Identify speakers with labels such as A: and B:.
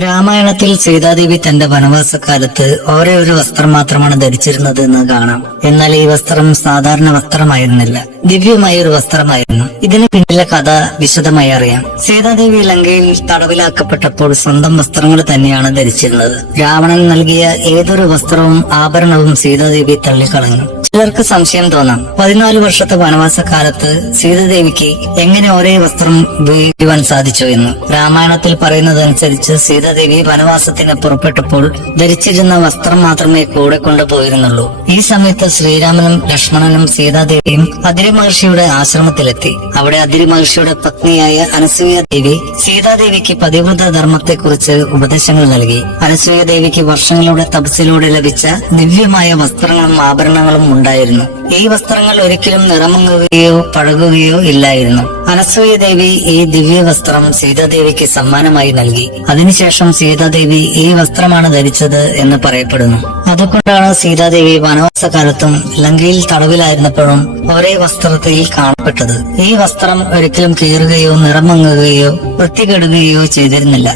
A: രാമായണത്തിൽ സീതാദേവി തന്റെ വനവാസക്കാലത്ത് ഒരേ ഒരു വസ്ത്രം മാത്രമാണ് ധരിച്ചിരുന്നത് എന്ന് കാണാം. എന്നാൽ ഈ വസ്ത്രം സാധാരണ വസ്ത്രമായിരുന്നില്ല. ദിവ്യമായ ഒരു വസ്ത്രമായിരുന്നു. ഇതിന് പിന്നിലെ കഥ വിശദമായി അറിയാം. സീതാദേവി ലങ്കയിൽ തടവിലാക്കപ്പെട്ടപ്പോൾ സ്വന്തം വസ്ത്രങ്ങൾ തന്നെയാണ് ധരിച്ചിരുന്നത്. രാവണൻ നൽകിയ ഏതൊരു വസ്ത്രവും ആഭരണവും സീതാദേവി തള്ളിക്കളഞ്ഞു. ചിലർക്ക് സംശയം തോന്നാം പതിനാല് വർഷത്തെ വനവാസക്കാലത്ത് സീതാദേവിക്ക് എങ്ങനെ ഒരേ വസ്ത്രം ഉപയോഗിക്കുവാൻ സാധിച്ചു എന്ന്. രാമായണത്തിൽ പറയുന്നതനുസരിച്ച് സീതാദേവി വനവാസത്തിന് പുറപ്പെട്ടപ്പോൾ ധരിച്ചിരുന്ന വസ്ത്രം മാത്രമേ കൂടെ കൊണ്ടുപോയിരുന്നുള്ളൂ. ഈ സമയത്ത് ശ്രീരാമനും ലക്ഷ്മണനും സീതാദേവിയും അതിരി മഹർഷിയുടെ ആശ്രമത്തിലെത്തി. അവിടെ അതിരി മഹർഷിയുടെ പത്നിയായ അനസൂയ ദേവി സീതാദേവിക്ക് പതിവ്രത ധർമ്മത്തെക്കുറിച്ച് ഉപദേശങ്ങൾ നൽകി. അനസൂയ ദേവിക്ക് വർഷങ്ങളുടെ തപസ്സിലൂടെ ലഭിച്ച ദിവ്യമായ വസ്ത്രങ്ങളും ആഭരണങ്ങളും ഉണ്ടായിരുന്നു. ഈ വസ്ത്രങ്ങൾ ഒരിക്കലും നിറമങ്ങുകയോ പഴകുകയോ ഇല്ലായിരുന്നു. അനസൂയ ദേവി ഈ ദിവ്യ വസ്ത്രം സീതാദേവിക്ക് സമ്മാനമായി നൽകി. അതിനുശേഷം സീതാദേവി ഈ വസ്ത്രമാണ് ധരിച്ചത് എന്ന് പറയപ്പെടുന്നു. അതുകൊണ്ടാണ് സീതാദേവി വനവാസ കാലത്തും ലങ്കയിൽ തടവിലായിരുന്നപ്പോഴും ഒരേ വസ്ത്രത്തിൽ കാണപ്പെട്ടത്. ഈ വസ്ത്രം ഒരിക്കലും കീറുകയോ നിറമങ്ങുകയോ വൃത്തികെടുകയോ ചെയ്തിരുന്നില്ല.